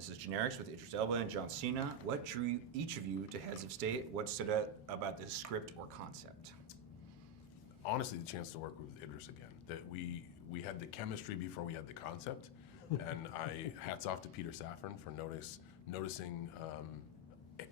this is Generics with Idris Elba and John Cena. What drew each of you to Heads of State? What stood out about this script or concept? Honestly, the chance to work with Idris again. That we had the chemistry before we had the concept, and hats off to Peter Safran for noticing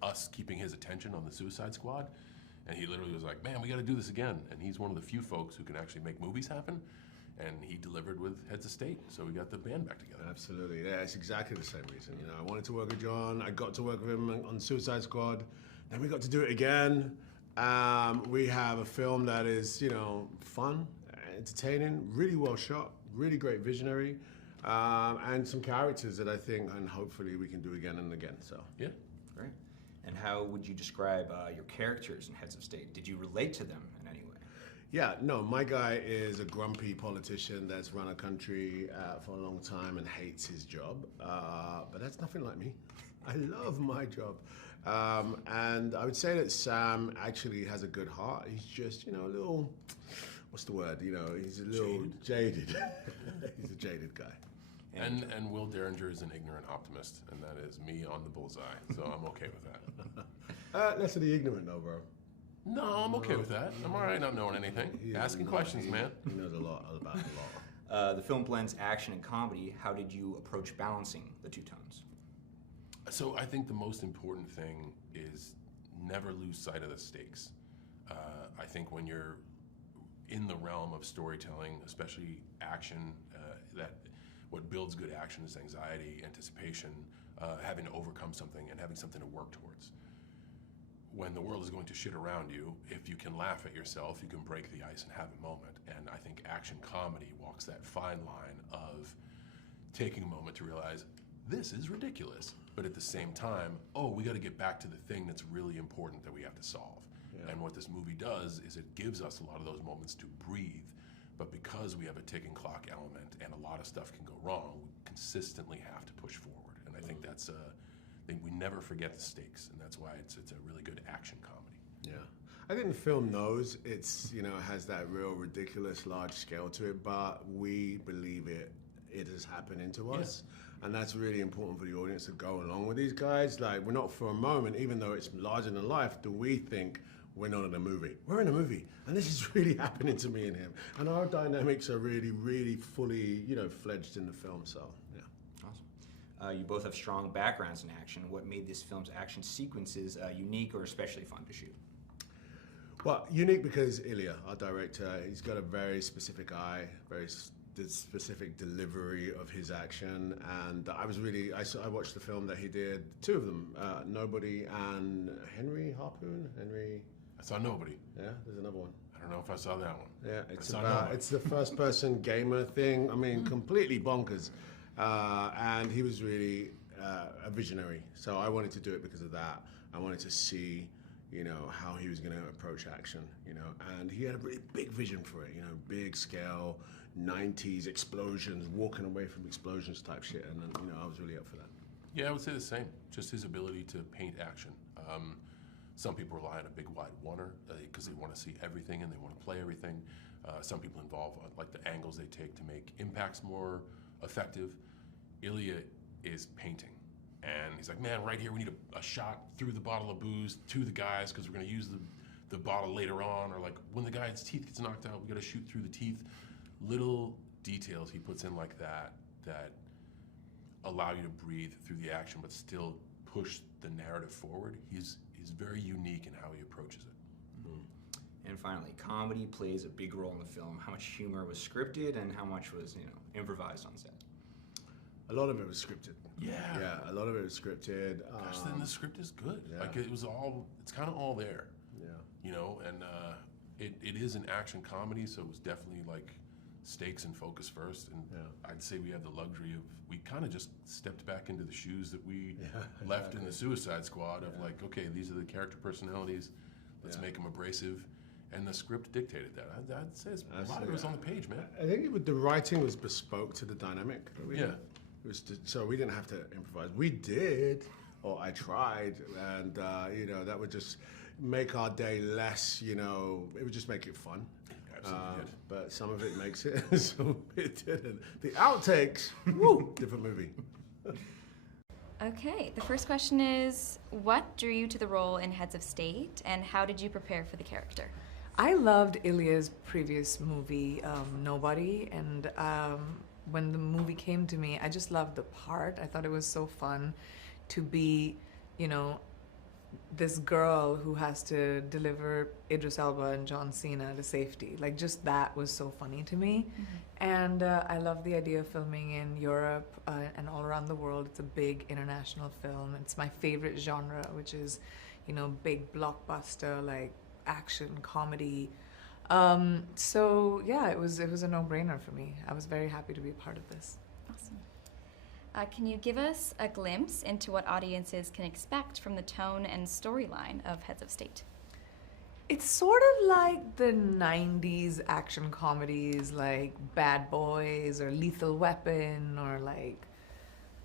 us keeping his attention on the Suicide Squad, and he literally was like, "Man, we got to do this again." And he's one of the few folks who can actually make movies happen, and he delivered with Heads of State, so we got the band back together. Absolutely, yeah, it's exactly the same reason. You know, I wanted to work with John. I got to work with him on Suicide Squad. Then we got to do it again. We have a film that is, you know, fun, entertaining, really well shot, really great visionary, and some characters that I think and hopefully we can do again and again. So yeah, great. And how would you describe your characters in Heads of State? Did you relate to them in any way? Yeah, no, my guy is a grumpy politician that's run a country for a long time and hates his job, but that's nothing like me. I love my job. And I would say that Sam actually has a good heart. He's just, you know, a little, what's the word? You know, he's a little jaded. He's a jaded guy. And Will Derringer is an ignorant optimist, and that is me on the bullseye, so I'm okay with that. Less of the ignorant though, bro. No, I'm okay with that. I'm all right not knowing anything. Asking questions, man. He knows a lot about the law. The film blends action and comedy. How did you approach balancing the two tones? So I think the most important thing is never lose sight of the stakes. I think when you're in the realm of storytelling, especially action, that what builds good action is anxiety, anticipation, having to overcome something and having something to work towards. When the world is going to shit around you, if you can laugh at yourself, you can break the ice and have a moment. And I think action comedy walks that fine line of taking a moment to realize this is ridiculous, but at the same time, oh, we got to get back to the thing that's really important that we have to solve. Yeah. And what this movie does is it gives us a lot of those moments to breathe, but because we have a ticking clock element and a lot of stuff can go wrong, we consistently have to push forward. And I think that's we never forget the stakes, and that's why it's a really good action comedy. Yeah, I think the film knows it's, you know, has that real ridiculous large scale to it, but we believe it is happening to us. Yeah. And that's really important for the audience to go along with these guys. Like, we're not for a moment, even though it's larger than life, do we think we're not in a movie. We're in a movie, and this is really happening to me and him. And our dynamics are really, really fully, you know, fledged in the film, so, yeah. Awesome. You both have strong backgrounds in action. What made this film's action sequences unique or especially fun to shoot? Well, unique because Ilya, our director, he's got a very specific eye, very specific delivery of his action, and I watched the film that he did, two of them, Nobody and Henry Harpoon. I saw Nobody. Yeah, there's another one. I don't know if I saw that one. Yeah, it's the first person gamer thing. I mean, completely bonkers. And he was really a visionary. So I wanted to do it because of that. I wanted to see, you know, how he was going to approach action, you know, and he had a really big vision for it, you know, big scale, 90s explosions, walking away from explosions type shit, and then, you know, I was really up for that. Yeah, I would say the same, just his ability to paint action. Some people rely on a big wide oneer because they want to see everything and they want to play everything. Some people involve like the angles they take to make impacts more effective. Ilya is painting. And he's like, man, right here we need a shot through the bottle of booze to the guys because we're going to use the bottle later on. Or like when the guy's teeth gets knocked out, we got to shoot through the teeth. Little details he puts in like that allow you to breathe through the action but still push the narrative forward. He's very unique in how he approaches it. Mm-hmm. And finally, comedy plays a big role in the film. How much humor was scripted and how much was, you know, improvised on set? A lot of it was scripted. Yeah, a lot of it was scripted. Gosh, then the script is good. Yeah. Like it's kind of all there. Yeah. You know, and it is an action comedy, so it was definitely like stakes and focus first. And I'd say we had the luxury of, we kind of just stepped back into the shoes that we left in the Suicide Squad of like, okay, these are the character personalities. Let's make them abrasive. And the script dictated that. I'd say a lot of it was on the page, man. I think the writing was bespoke to the dynamic that we had. It was so we didn't have to improvise. We did, or I tried, and you know, that would just make our day less, you know, it would just make it fun. Absolutely did. But some of it makes it, some of it didn't. The outtakes, woo, different movie. Okay, the first question is, what drew you to the role in Heads of State, and how did you prepare for the character? I loved Ilya's previous movie, Nobody, and when the movie came to me, I just loved the part. I thought it was so fun to be, you know, this girl who has to deliver Idris Elba and John Cena to safety. Like, just that was so funny to me. And I love the idea of filming in Europe and all around the world. It's a big international film. It's my favorite genre, which is, you know, big blockbuster, like action, comedy. So yeah, it was a no-brainer for me. I was very happy to be a part of this. Awesome. Can you give us a glimpse into what audiences can expect from the tone and storyline of Heads of State? It's sort of like the 90s action comedies like Bad Boys or Lethal Weapon or like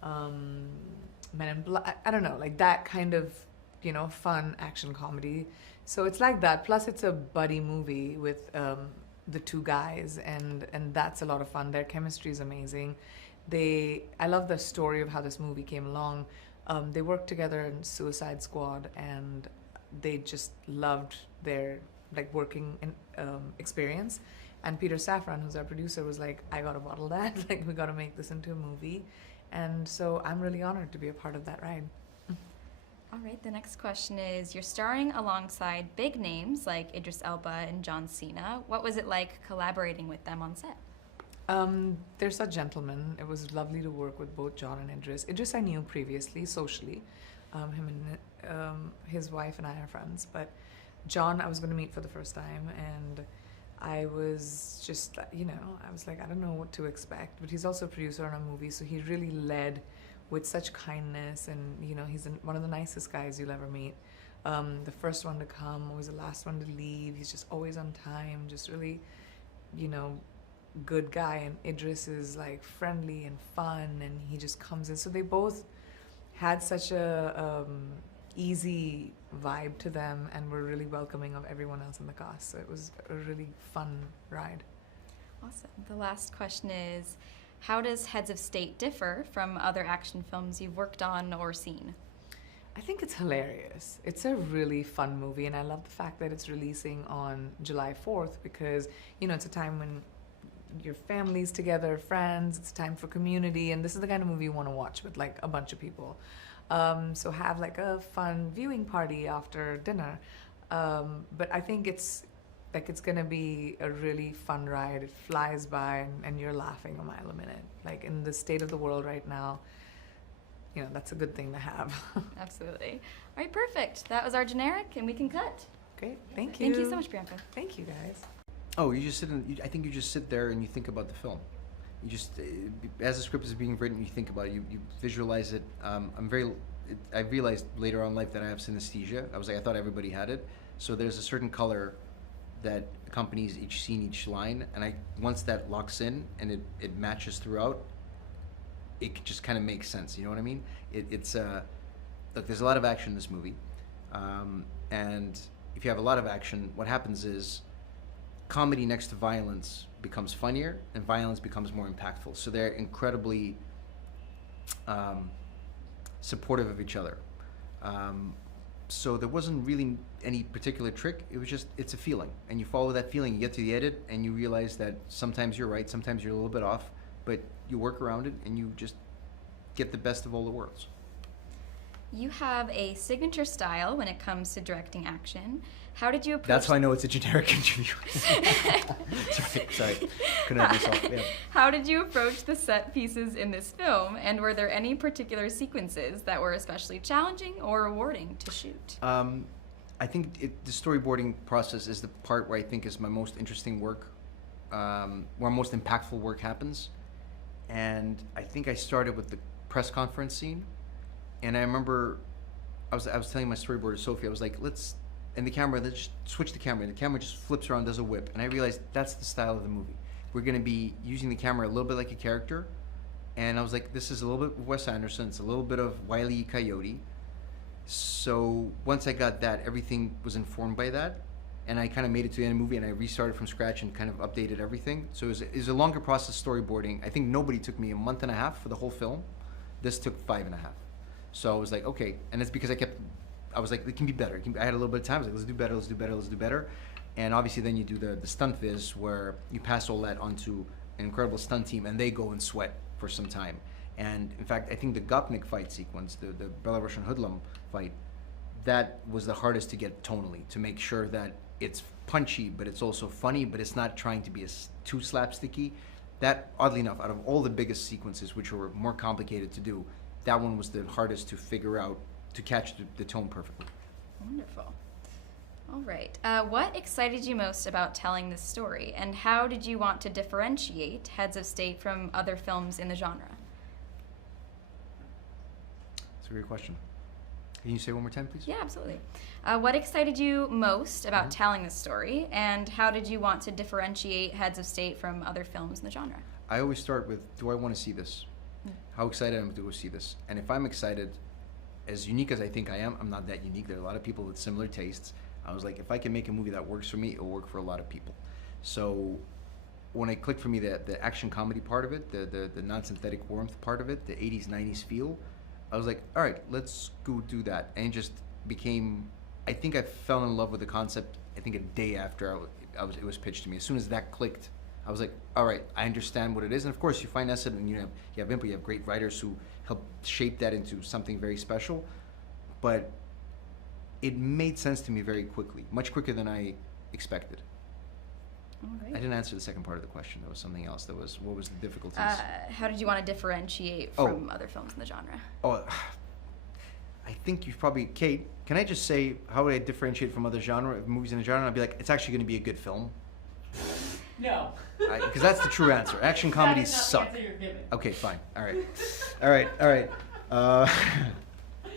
Men in Black. I don't know, like that kind of, you know, fun action comedy. So it's like that. Plus it's a buddy movie with the two guys, and that's a lot of fun. Their chemistry is amazing. I love the story of how this movie came along. They worked together in Suicide Squad, and they just loved their like working experience. And Peter Safran, who's our producer, was like, I gotta bottle that. Like, we gotta make this into a movie. And so I'm really honored to be a part of that ride. All right, the next question is, you're starring alongside big names like Idris Elba and John Cena. What was it like collaborating with them on set? They're such gentlemen. It was lovely to work with both John and Idris. Idris I knew previously, socially. Him and his wife and I are friends. But John I was going to meet for the first time, and I was just, you know, I was like, I don't know what to expect. But he's also a producer on a movie, so he really led with such kindness, and, you know, he's one of the nicest guys you'll ever meet. The first one to come, always the last one to leave. He's just always on time, just really, you know, good guy. And Idris is like friendly and fun, and he just comes in. So they both had such a easy vibe to them, and were really welcoming of everyone else in the cast. So it was a really fun ride. Awesome. The last question is, how does Heads of State differ from other action films you've worked on or seen? I think it's hilarious. It's a really fun movie, and I love the fact that it's releasing on July 4th because, you know, it's a time when your family's together, friends, it's time for community, and this is the kind of movie you want to watch with like a bunch of people. So have like a fun viewing party after dinner. But I think it's gonna be a really fun ride. It flies by, and you're laughing a mile a minute. Like, in the state of the world right now, you know, that's a good thing to have. Absolutely. All right, perfect. That was our generic, and we can cut. Great, thank you. Thank you so much, Priyanka. Thank you, guys. Oh, you just I think you just sit there and you think about the film. You just, as the script is being written, you think about it. You visualize it. I realized later on in life that I have synesthesia. I thought everybody had it. So there's a certain color that accompanies each scene, each line, and once that locks in and it matches throughout, it just kind of makes sense. You know what I mean? Look, there's a lot of action in this movie, and if you have a lot of action, what happens is comedy next to violence becomes funnier, and violence becomes more impactful. So they're incredibly supportive of each other. So there wasn't really any particular trick. It was just, it's a feeling, and you follow that feeling. You get to the edit, and you realize that sometimes you're right, sometimes you're a little bit off, but you work around it, and you just get the best of all the worlds. You have a signature style when it comes to directing action. How did you approach... That's how I know it's a generic interview. Sorry. Couldn't help myself. Yeah. How did you approach the set pieces in this film, and were there any particular sequences that were especially challenging or rewarding to shoot? I think the storyboarding process is the part where I think is my most interesting work, where most impactful work happens. And I think I started with the press conference scene. And I remember I was telling my storyboarder, Sophie, I was like, let's just switch the camera. And the camera just flips around, does a whip. And I realized that's the style of the movie. We're going to be using the camera a little bit like a character. And I was like, this is a little bit of Wes Anderson. It's a little bit of Wile E. Coyote. So once I got that, everything was informed by that. And I kind of made it to the end of the movie, and I restarted from scratch and kind of updated everything. So it was a longer process storyboarding. I think Nobody took me a month and a half for the whole film. This took 5.5. So I was like, okay, and it's because I was like, it can be better. I had a little bit of time. I was like, let's do better, let's do better, let's do better. And obviously then you do the stunt viz where you pass all that onto an incredible stunt team and they go and sweat for some time. And in fact, I think the Gopnik fight sequence, the Belarusian hoodlum fight, that was the hardest to get tonally, to make sure that it's punchy, but it's also funny, but it's not trying to be too slapsticky. That, oddly enough, out of all the biggest sequences, which were more complicated to do, that one was the hardest to figure out, to catch the tone perfectly. Wonderful. All right. What excited you most about telling this story, and how did you want to differentiate Heads of State from other films in the genre? That's a great question. Can you say it one more time, please? Yeah, absolutely. What excited you most about telling this story, and how did you want to differentiate Heads of State from other films in the genre? I always start with, do I want to see this? How excited am I to go see this? And if I'm excited, as unique as I think I am, I'm not that unique. There are a lot of people with similar tastes. I was like, if I can make a movie that works for me, it'll work for a lot of people. So when it clicked for me, the action comedy part of it, the non-synthetic warmth part of it, the 80s, 90s feel, I was like, all right, let's go do that. And it just became, I think I fell in love with the concept, I think a day after it was pitched to me. As soon as that clicked, I was like, all right, I understand what it is. And of course, you finesse it, and you have input, you have great writers who help shape that into something very special. But it made sense to me very quickly, much quicker than I expected. All right. I didn't answer the second part of the question. That was something else. What was the difficulties? How did you want to differentiate from other films in the genre? Oh, I think you've probably, Kate, can I just say, how would I differentiate from other movies in the genre? I'd be like, it's actually going to be a good film. No. Because that's the true answer. Action comedies suck. Okay, fine. All right.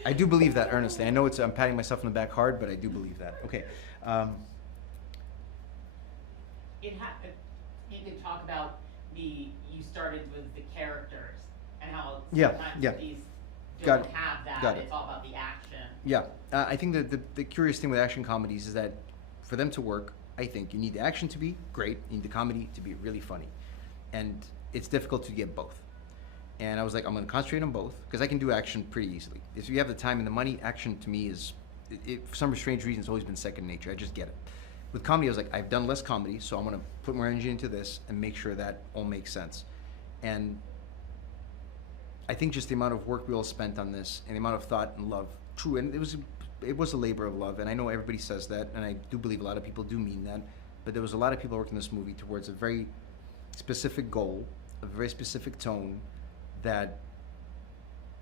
I do believe that, earnestly. I know I'm patting myself on the back hard, but I do believe that. Okay. You could talk about you started with the characters and how Yeah, sometimes yeah. these Got don't it. have that. Got it. It's all about the action. Yeah, I think the curious thing with action comedies is that for them to work, I think you need the action to be great, you need the comedy to be really funny. And it's difficult to get both. And I was like, I'm going to concentrate on both, because I can do action pretty easily. If you have the time and the money, action to me is, for some strange reason, it's always been second nature. I just get it. With comedy, I was like, I've done less comedy, so I'm going to put more energy into this and make sure that all makes sense. And I think just the amount of work we all spent on this, and the amount of thought and love, true, and it was a labor of love, and I know everybody says that, and I do believe a lot of people do mean that, but there was a lot of people working this movie towards a very specific goal, a very specific tone, that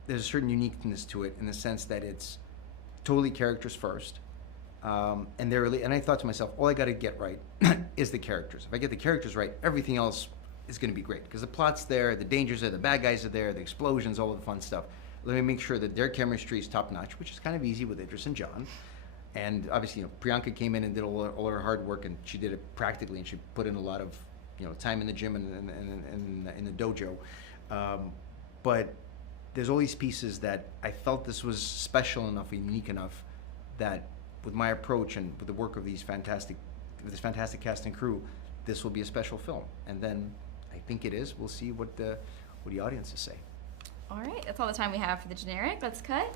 there's a certain uniqueness to it in the sense that it's totally characters first, and they're really, and I thought to myself, all I got to get right is the characters. If I get the characters right, everything else is going to be great, because the plot's there, the dangers are, the bad guys are there, the explosions, all of the fun stuff. Let me make sure that their chemistry is top notch, which is kind of easy with Idris and John. And obviously, Priyanka came in and did all her hard work, and she did it practically, and she put in a lot of, time in the gym and in the dojo. But there's all these pieces that I felt this was special enough and unique enough that with my approach and with the work of this fantastic cast and crew, this will be a special film. And then I think it is. We'll see what the audiences say. All right, that's all the time we have for the generic. Let's cut.